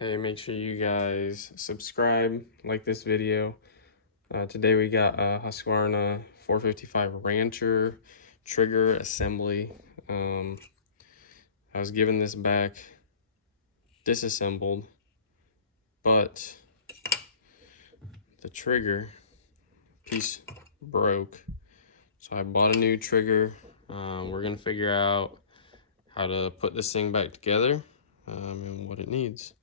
Hey, make sure you guys subscribe, like this video. Today we got a Husqvarna 455 Rancher trigger assembly. I was given this back disassembled, but the trigger piece broke. So I bought a new trigger. We're gonna figure out how to put this thing back together and what it needs.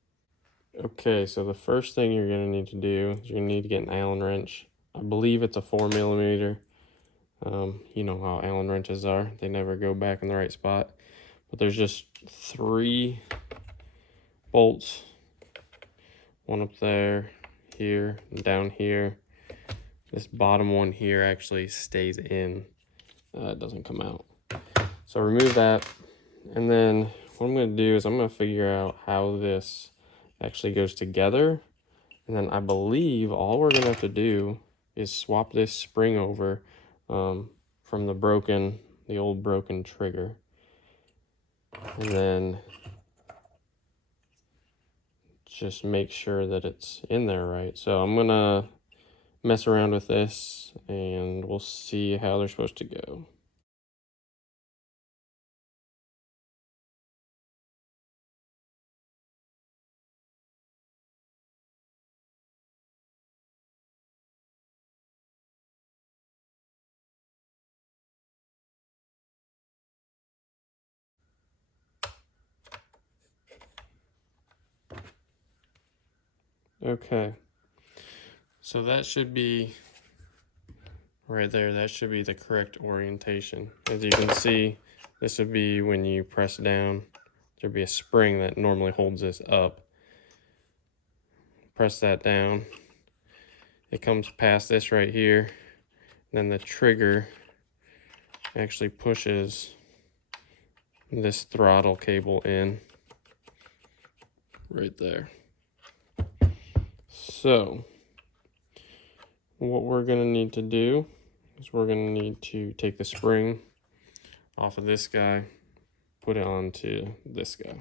Okay, so the first thing you're gonna need to do is you're gonna need to get an Allen wrench. I believe it's a 4mm. You know how Allen wrenches are. They never go back in the right spot. But there's just 3 bolts. One up there, here, and down here. This bottom one here actually stays in. It doesn't come out. So remove that. And then what I'm gonna do is I'm gonna figure out how this actually goes together. And then I believe all we're gonna have to do is swap this spring over from the old broken trigger. And then just make sure that it's in there right. So I'm gonna mess around with this and we'll see how they're supposed to go. Okay, so that should be right there. That should be the correct orientation. As you can see, this would be when you press down. There'd be a spring that normally holds this up. Press that down. It comes past this right here. Then the trigger actually pushes this throttle cable in right there. So what we're gonna need to do is we're gonna need to take the spring off of this guy, put it onto this guy.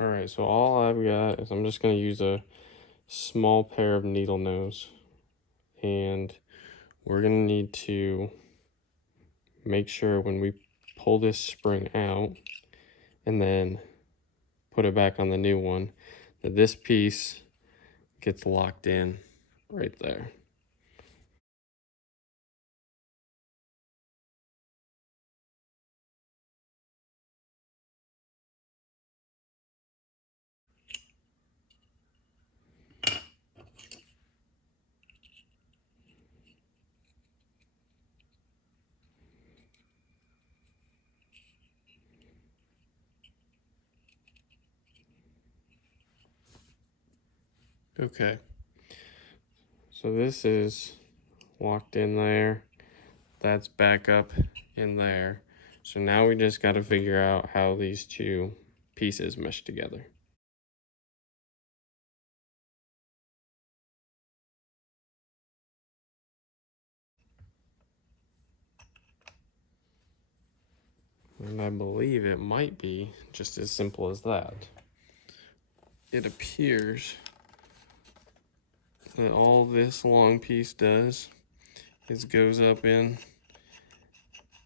All right, so all I've got is I'm just gonna use a small pair of needle nose, and we're gonna need to make sure when we pull this spring out and then put it back on the new one, that this piece gets locked in right there. Okay, so this is locked in there. That's back up in there. So now we just got to figure out how these two pieces mesh together. And I believe it might be just as simple as that. It appears that all this long piece does is goes up in,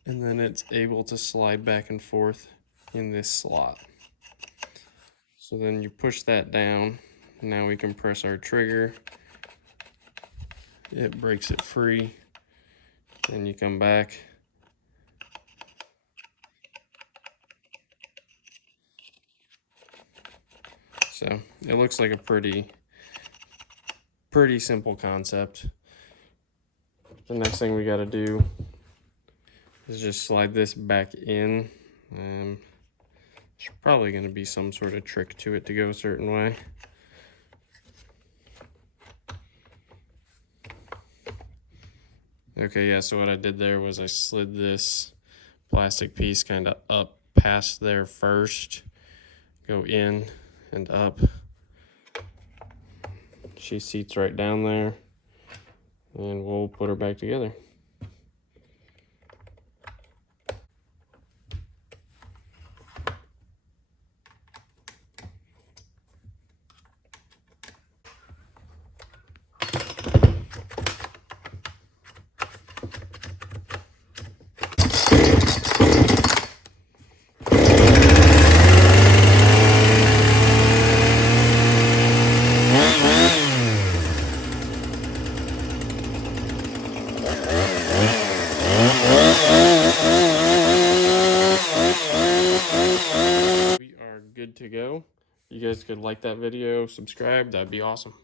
and then it's able to slide back and forth in this slot. So then you push that down. Now we can press our trigger. It breaks it free. Then you come back. So it looks like a pretty simple concept. The next thing we got to do is just slide this back in. There's probably going to be some sort of trick to it to go a certain way. Okay, yeah, so what I did there was I slid this plastic piece kind of up past there first, go in and up. She seats right down there, and we'll put her back together. to go. You guys could like that video, subscribe, that'd be awesome.